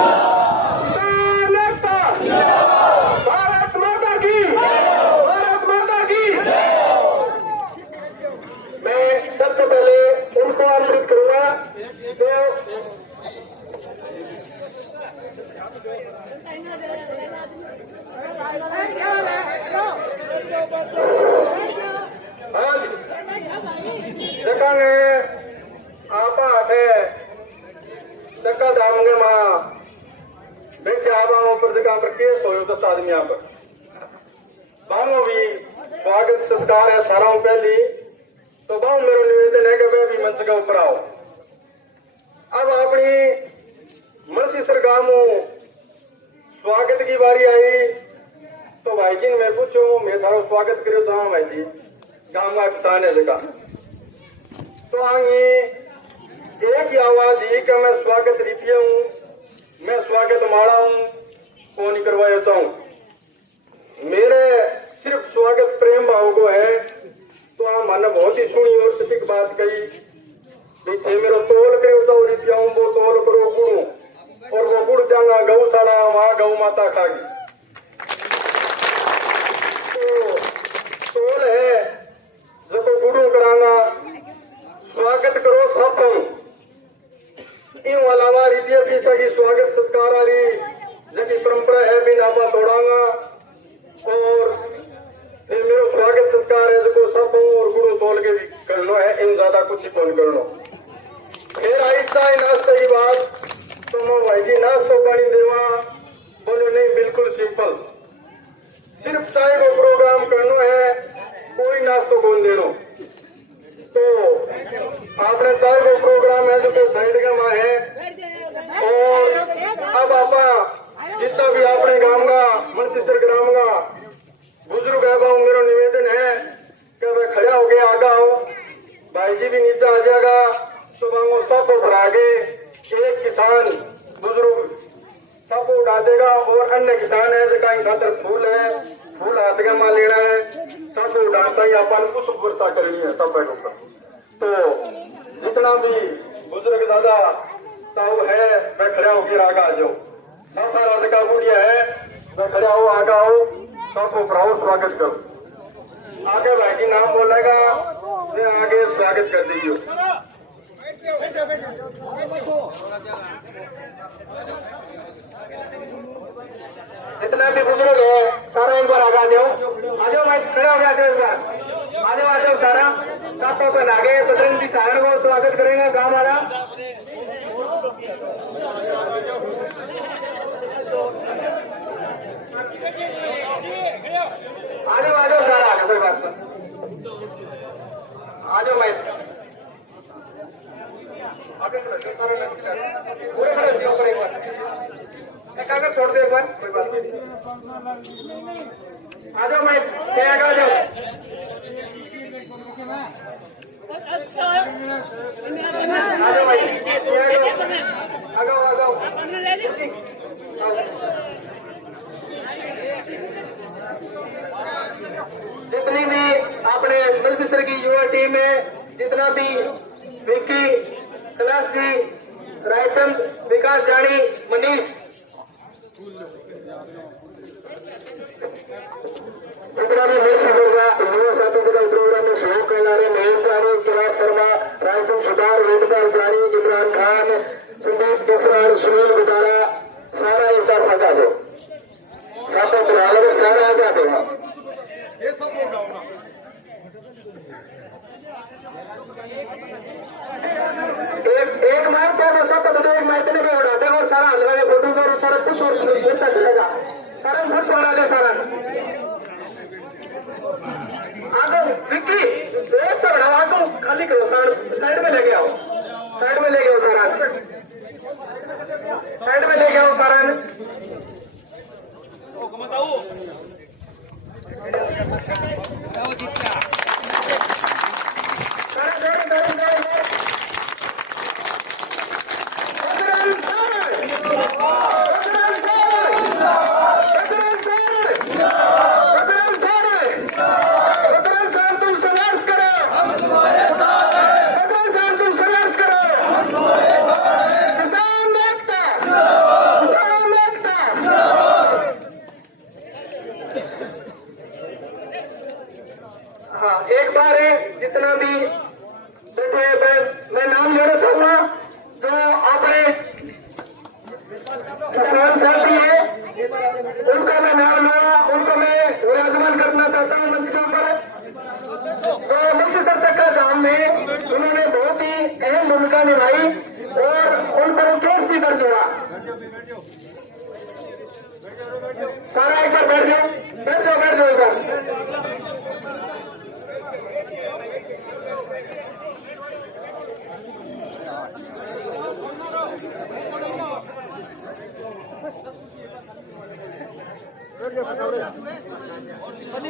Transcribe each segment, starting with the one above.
किसान एकता, भारत माता की, भारत माता की। मैं सबसे पहले उनको आमंत्रित करूंगा जो आज देखेंगे आपा है धक्का दामगे मां बेटे आबाओं पर जगह पर केस हो 10 आदमियों पर बामो भी स्वागत सत्कार है सारा पहली तो बाऊ मेरा निवेदन है कि वह भी मंच के ऊपर आओ। अब अपनी मर्सी सरगाम स्वागत की बारी आई तो भाई जी मैं पूछो मैं थारो स्वागत करो तो भाई जी गांव का किसान है जगह तो आगे एक ही आवाज ही कि मैं स्वागत रिपिया हूं, मैं स्वागत माड़ा हूं, को नहीं करवाया चाहूं। मेरे सिर्फ स्वागत प्रेम भाव को है तो हाँ मैंने बहुत ही सुनी और सटीक बात कही थे मेरा तोल करो तो रिपिया हूं वो तोल करो गुड़ू और वो गुड़ जाऊंगा गौशाला वहां गौ माता खागी तो तोल है जो को गुड़ू करांगा स्वागत करो सब इन अलावा रिपिया पीसा की स्वागत सत्कार वाली जबकि परंपरा है भी नापा तोड़ांगा और फिर मेरा स्वागत सत्कार है जो सब और गुड़ू तोल के भी करना है इन ज्यादा कुछ ही कौन करना। फिर आहिस्ता नाश्ता की बात तो मैं भाई जी नाश्तो पानी देवा बोले नहीं बिल्कुल सिंपल सिर्फ चाय को प्रोग्राम करना है कोई नाश्तो कौन देना तो आपने चाय को प्रोग्राम है जो साइड का माँ है और अब आपा जितना भी अपने गांव का मनसीसर ग्राम का बुजुर्ग है बाबू मेरा निवेदन है कि वह खड़ा हो गया आगा हो भाई जी भी नीचे आ जाएगा तो मांगो सबको भरा के एक किसान बुजुर्ग सबको उठा देगा और अन्य किसान है जगह इन खातर फूल है फूल हाथ का माल लेना है सबको उठाता ही अपन कुछ वर्षा करनी है सब के ऊपर तो जितना भी बुजुर्ग दादा ताऊ है वह खड़ा होकर आगा आ जाओ साफा राज का बुढ़िया है वह खड़ा हो आगा हो सबको भराओ स्वागत करो आगे भाई जी नाम बोलेगा मैं आगे स्वागत कर दीजिए। जितना भी बुजुर्ग है सारा एक बार आगे आ जाओ भाई खड़ा हो गया एक बार आ जाओ सारा सबको पर आगे बजरंग जी सारण को स्वागत करेंगे गांव वाला आ जाओ सारा आगे कोई बात नहीं आ जाओ भाई आगे पूरे खड़े दियो ऊपर एक बार एक आगे छोड़ दे एक बार कोई बात नहीं आ जाओ भाई क्या आगे आ जाओ आ जाओ भाई आ जाओ जितनी भी अपने मनसीसर की युवा टीम है जितना भी विक्की कैलाश जी रायचंद विकास जानी मनीष जितना भी मनसीसर का युवा साथी का प्रोग्राम में सहयोग करना रहे महेश जानी कैलाश शर्मा रायचंद सुधार वेदपाल जानी इमरान खान संदीप केसरार सुनील गुदारा सारा एक बार थका दो सातों बुरा सारा आ जाते हैं एक मार तो सब तो एक मार में उड़ाते और सारा हल्का के फोटो का सारा कुछ और चलेगा सारा फट पड़ा दे सारा आगे विक्की एक तो बढ़ावा तो खाली करो साइड में लेके आओ साइड में लेके आओ सारा साइड में लेके आओ सारा सारा एक बार बैठ जाओ, बैठ जाओ, बैठ जाओ एक बार।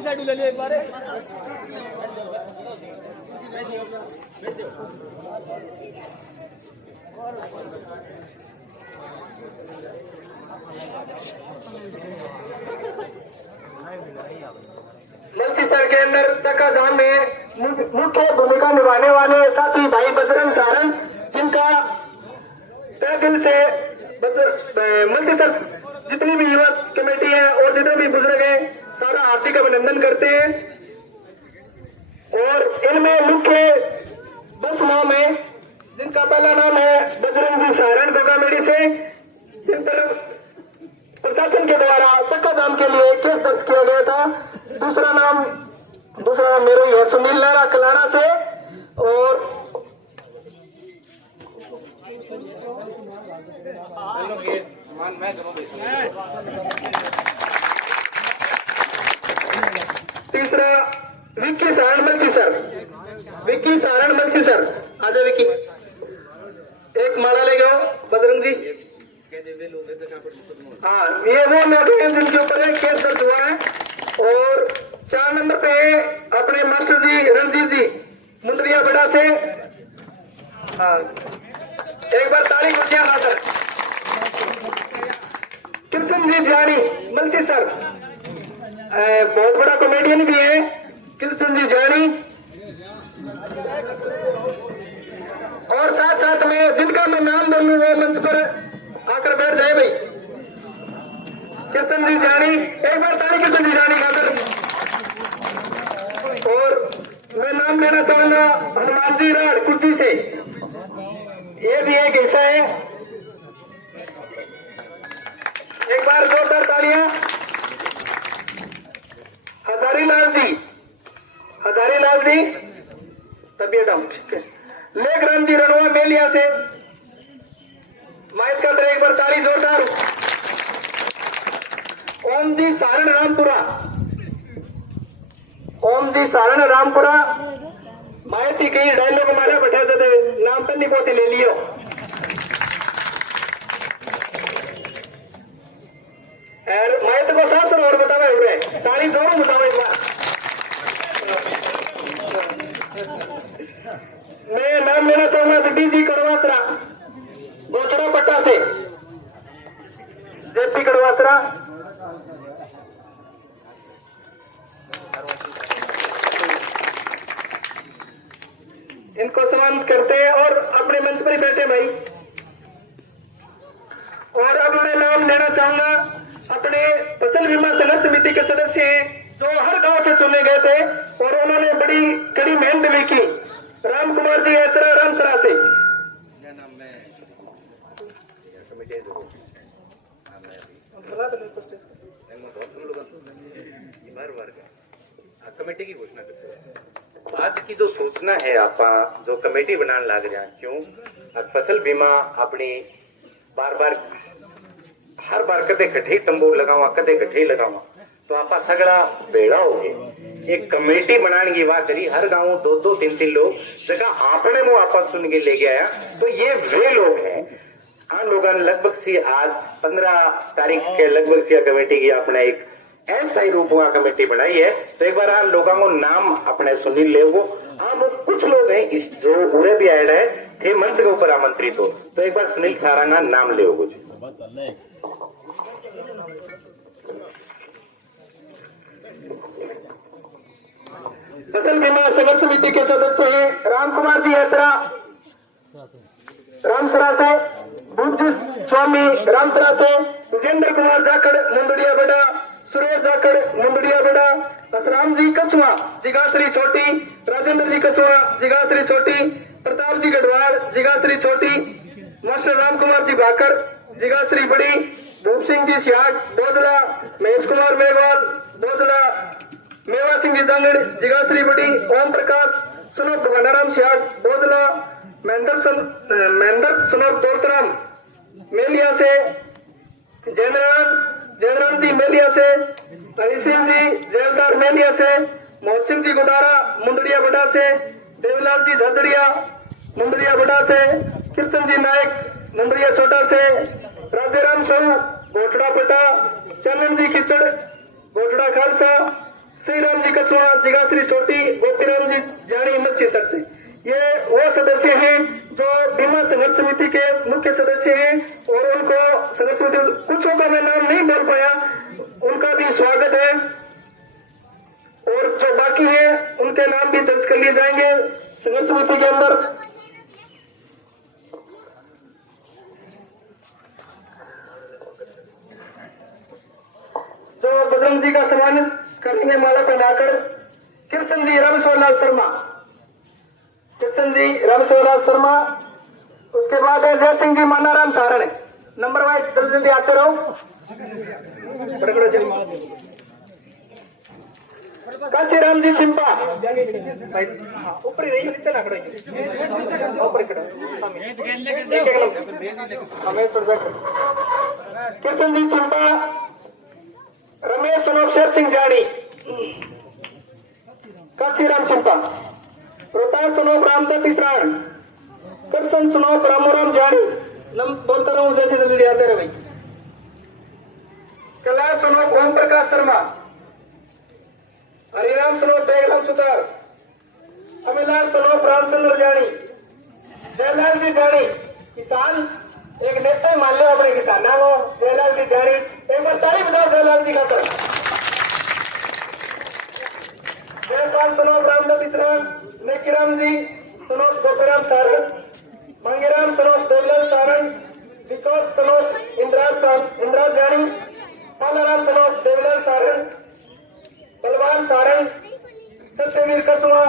साइड ले लियो एक बार। मंचिसर के अंदर चक्काजाम में मुख्य भूमिका निभाने वाले साथी भाई बजरंग सारंग, जिनका तहे दिल से मंचिसर जितनी भी युवा कमेटी है और जितने भी बुजुर्ग हैं सारा हार्दिक अभिनंदन करते हैं। और इनमें मुख्य 10 नाम है, जिनका पहला नाम है बजरंग जी सारंग गोगामेड़ी से, जिन पर प्रशासन के द्वारा चक्काजाम के लिए केस दर्ज किया गया था। दूसरा नाम मेरा ही है, सुनील लहरा कलाना से। और तीसरा विक्की सारण मलसीसर, विक्की सारण मलसीसर। आजा विक्की, एक माला ले गए बजरंग जी। हाँ, ये वो लोग हैं जिनके ऊपर केस दर्ज हुआ है। और 4 नंबर पे अपने मास्टर जी रणजीत जी मुंडरिया बेड़ा से। हाँ, एक बार ताली बजिया खातर। कृष्ण जी जानी मलसीसर, बहुत बड़ा कॉमेडियन भी है कृष्ण जी जानी। और साथ साथ में जिनका मैं नाम बोलूं वो मंच पर आकर बैठ जाए भाई। कृष्ण जी जानी, एक बार ताली कृष्ण जी जानी खाकर। और मैं नाम लेना चाहूंगा हनुमान जी राड़ कुर्सी से, ये भी एक हिस्सा है। एक बार जोरदार तालियां। हजारीलाल जी, हजारीलाल जी तबियत डाउन, ठीक है। लेखराम जी रणवा मेलिया से माइक का एक बार ताली जोरदार। ओम जी सारण रामपुरा, ओम जी सारण रामपुरा माइती कई डायलॉग मारे बैठा थे, नाम पर नहीं पोती ले लियो। माइत को 700 और बतावा हुए, ताली जोर बताओ एक बार। मैं नाम लेना चाहूंगा विधि जी कड़वासरा गोचरा पट्टा से, जेपी कड़वासरा। इनको सम्मानित करते हैं और अपने मंच पर ही बैठे भाई। और अब मैं नाम लेना चाहूंगा अपने फसल बीमा संघर्ष समिति के सदस्य हैं जो हर गांव से चुने गए थे और उन्होंने बड़ी कड़ी मेहनत भी की। राम कुमार जी ऐतरा रामसरा से। कमेटी की घोषणा करते हैं। आज की जो सूचना है आप जो कमेटी बनाने लग रहे हैं, क्यों फसल बीमा अपनी बार बार हर बार कदे कठे तंबू लगावा कदे कठे लगावा, तो आप सगड़ा बेड़ा हो गए। एक कमेटी बनाने की बात करी, हर गांव 2-2 3-3 लोग जगह आपने मुंह आपस सुन के ले गया। तो ये वे लोग हैं आ लोगों ने लगभग सी आज 15 तारीख के लगभग सी कमेटी की आपने एक अस्थायी रूप में कमेटी बनाई है। तो एक बार लोगों को नाम अपने सुनी ले वो कुछ लोग हैं इस जो उड़े भी ऐड है थे मंच के ऊपर आमंत्रित हो, तो एक बार सुनील साराना नाम ले कुछ। फसल बीमा संघर्ष समिति के सदस्य हैं राम कुमार जी ऐतरा रामसरा से, बुद्ध स्वामी रामसरा से, विजेंद्र कुमार जाखड़ मुंडड़िया बेड़ा, सुरेश जाखड़ मुंडड़िया बेड़ा, असराम जी कसवा जिगाश्री छोटी, राजेंद्र जी कसवा जिगाश्री छोटी, प्रताप जी गढ़वाल जिगाश्री छोटी, मास्टर राम कुमार जी भाकर जिगाश्री बड़ी, भूप सिंह जी सियाग बोजला, महेश कुमार मेघवाल बोजला, मेवा सिंह जी जांगड़ जिगाश्री बड़ी, ओम प्रकाश सुनोर भगनाराम सियाग बोजला, महेंद्र सुनोर दौलतराम मेलिया से जयराम जी मेलिया से, हरि सिंह जी जैलदार मेलिया से, मोहन सिंह जी गुदारा मुंडरिया बड़ा से, देवलाल जी झजड़िया मुंडरिया बड़ा से, कृष्ण जी नायक मुंडरिया छोटा से, राजेराम साहू गोटड़ा पटा, चंदन जी खिचड़ गोटड़ा खालसा, श्री राम जी कसवा जिगात्री छोटी, गोपीराम जी जानी मच्छी सर से। ये वो सदस्य हैं जो बीमा संघर्ष समिति के मुख्य सदस्य हैं और उनको संघर्ष समिति कुछों का मैं नाम नहीं बोल पाया, उनका भी स्वागत है और जो बाकी हैं उनके नाम भी दर्ज कर लिए जाएंगे संघर्ष समिति के अंदर। जो बजरंग जी का सम्मान करेंगे माला पहनाकर, कृष्ण जी रामेश्वरलाल शर्मा, कृष्ण जी रामेश्वरलाल शर्मा। उसके बाद है जय सिंह जी मानाराम सारण, नंबर वाइज जल्दी जल्दी आते रहो। काशीराम जी चिंपा, ऊपर ही रही नीचे ना खड़े, ऊपर खड़े कृष्ण जी चिंपा, रमेश सनोप शेर सिंह जानी, काशीराम चिंपा, रोहतास सनोप रामदत्त इसरान, कृष्ण सनोप रामोराम जानी, नम बोलता रहूं जैसे जल्दी आते रहे भाई। कैलाश सनोप ओम प्रकाश शर्मा, हरिराम सनोप बेगराम सुतार, अमिलाल सनोप रामचंद्र जानी, जयलाल जी जानी किसान, एक नेता मान लो अपने किसाना को, जयलाल जी जानी, एक बार तारीफ बताओ जयलाल जी का तो। जयपाल सनोप रामदत्त इसरान, नेकीराम जी सनोप गोपीराम सारण, मांगेराम सनोप देवलाल सारण, विकास सनोप इंद्राज जानी, पालाराम सनोप देवलाल सारण, बलवान सारण, सत्यवीर कसवा,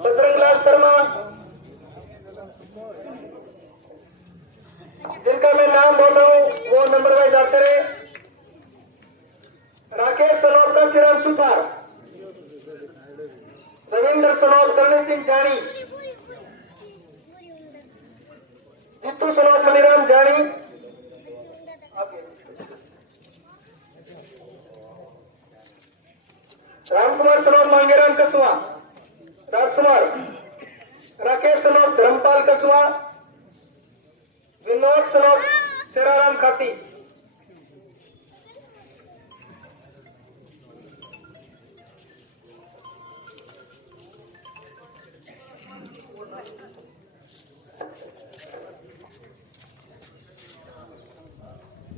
बजरंगलाल शर्मा, जिनका मैं नाम बोल रहा हूं वो नंबर वाइज आते रहे। राकेश सनोप काशीराम सुतार, रविंद्र सनोप करणी सिंह जानी, जित्तू सनोप मणिराम जानी, रामकुमार सनोप मांगेराम कसवा, राजकुमार, राकेश सनोप धर्मपाल कसवा, विनोद सनोप शेराराम खाती,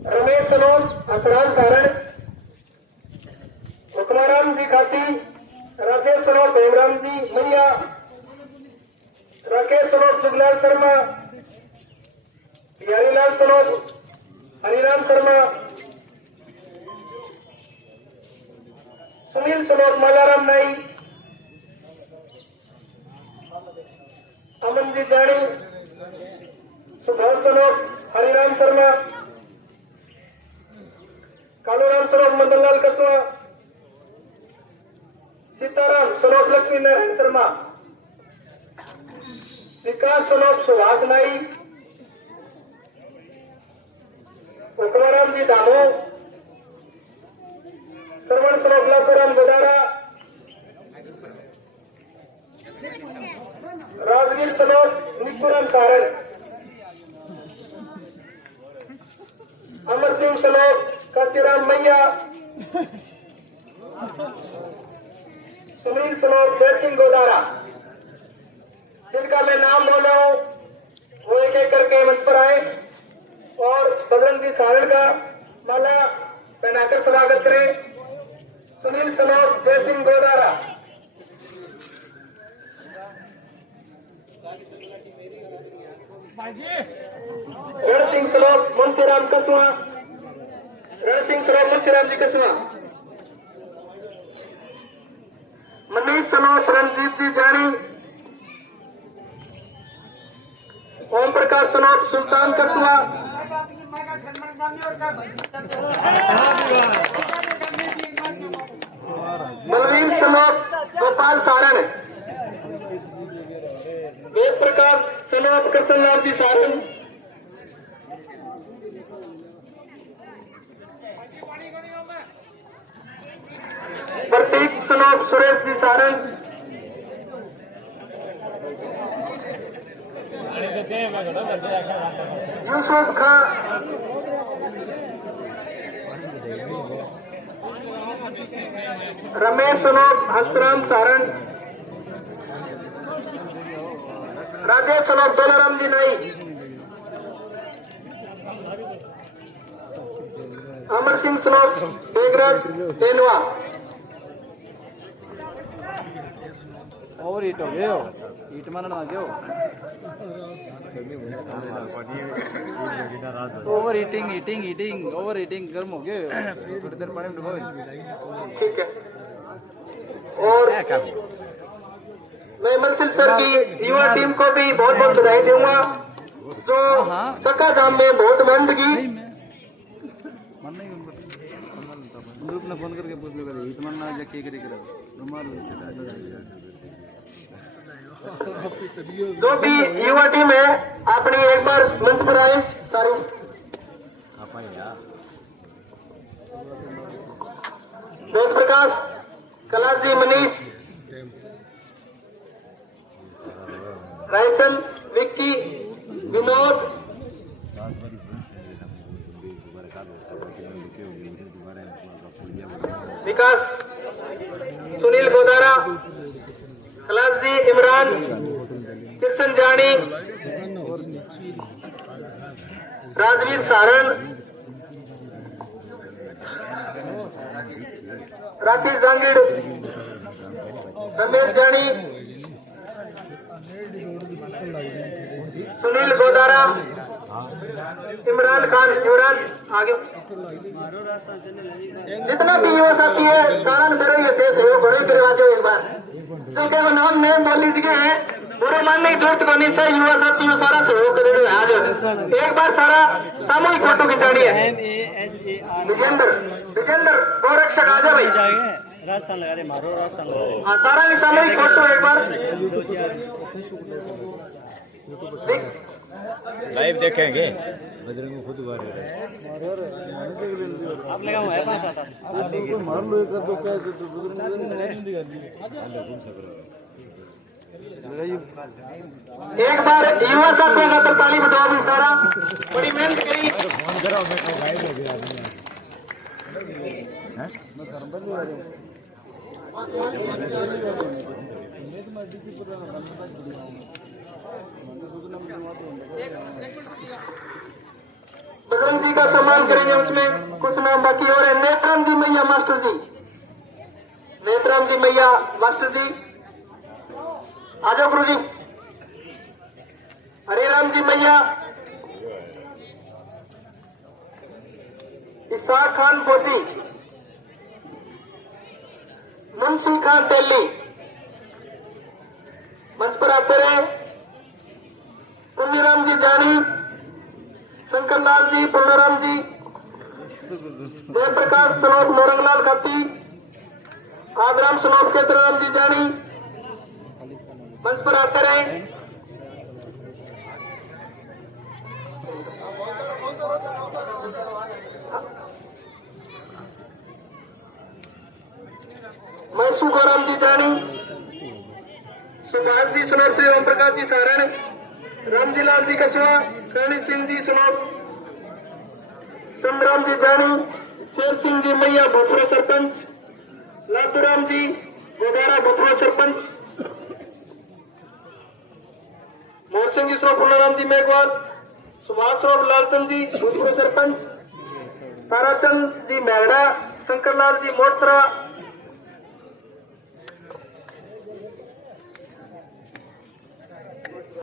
रमेश सनोप असराम सारण, हुक्माराम जी खाती, राजेश सनोप हेमराम जी मैया, राकेश सनोप जुगलाल शर्मा, बिहारीलाल सनोप हरिराम शर्मा, सुनील सनोप मालाराम नाई, अमन जी जानी, सुभाष सनोप हरिराम शर्मा, कालूराम सनोप मंदनलाल कसवा, सीताराम सनोप लक्ष्मी नारायण शर्मा, विकास सनोप सुभाष नाई, हुक्माराम जी दामो, श्रवण सनोप लाखोराम गोदारा, राजवीर सनोप निपुराम सारण, अमर सिंह सनोप काशीराम मैया, सुनील सनोप जय सिंह गोदारा। जिनका मैं नाम बोल रहा हूं वो एक एक करके मंच पर आए और बजरंग जी सारण का माला पहनाकर स्वागत करें। सुनील सनोप जय सिंह गोदारा, रण सिंह सनोप मुंशीराम कसवा, रण सिंह सनोप मुंशीराम जी कसवा, मनीष सनोप रणजीत जी जानी, ओम प्रकाश सनोप सुल्तान कसवा, बलवीर सनोप गोपाल सारण, वेद प्रकाश सनोत कृष्णलाल जी सारण, प्रतीक सनोत सुरेश जी सारण, यूसुफ खां रमेश सनोत हस्तराम सारण, राजेश सनोत दोलाराम जी नाई, अमर सिंह सनोत बेगराज तेनवा, ओवर हीट हो गए हो, हीट मारना ना जाओ, over heating heating heating over heating गर्म हो गए, थोड़ी देर पानी में डुबाओ। ठीक है। और मैं मंसिल सर की युवा टीम को भी बहुत बहुत बधाई दूंगा जो चक्का जाम में बहुत मेहनत की। मन नहीं ग्रुप ने फोन करके पूछ लो हीट मारना जा के करेगा जो भी युवा टीम है अपनी एक बार मंच पर आए सारे। वेद प्रकाश, कैलाश जी, मनीष, रायचंद, विक्की, विनोद, विकास, सुनील गोदारा, कैलाश जी, इमरान, किशन जानी, राजवीर सारण, राकेश जांगीड़, रमेश जानी, सुनील गोदारा, इमरान खान, इमरान आगे। जितना भी युवा साथी है सारा मेरे ये थे सहयोग बड़े करवा दो एक बार, जो के नाम नहीं बोल लीजिए है बुरा मानने की जरूरत को नहीं सर, युवा साथी में सारा सहयोग करे आज एक बार सारा सामूहिक फोटो खिंचानी है। विजेंद्र विजेंद्र गोरक्षक आजा भाई, राजस्थान लगा रहे मारो, राजस्थान लगा रहे। हाँ सारा की सामूहिक फोटो एक बार लाइव देखेंगे। आप लगा हुआ है मार लो कर दो क्या एक बार युवा साथियों का ताली बजाओ भी सारा बड़ी मेहनत करी। बजरंग जी का सम्मान करेंगे, उसमें कुछ नाम बाकी और है। नेत्राम जी मैया मास्टर जी, नेत्राम जी मैया मास्टर जी आ जाओ गुरु जी। हरिराम जी मैया, इसाक खान फौजी, मुंशी खान तेली मंच पर आते रहे। पुण्यराम जी जानी, शंकरलाल जी, पूर्णराम जी, जयप्रकाश सनोद मोरंगलाल खाती, आदराम सनोद केतराम जी जानी मंच पर आते रहे। मैसू गौराम जी जानी, सुभाष जी सुनोत्री, ओम प्रकाश जी सारण, रामजी लाल जी कसवा, करणी सिंह जी सुनोर, चंद्राम जी जानी, शेर सिंह जी मैया भोपरो सरपंच, लातूराम जी गोदारा भोपरो सरपंच, मोहन सिंह जी सुनोर, पूर्णाराम जी मेघवाल, सुभाष और लालचंद जी भोपरो सरपंच, ताराचंद जी मेहड़ा, शंकरलाल जी मोटरा,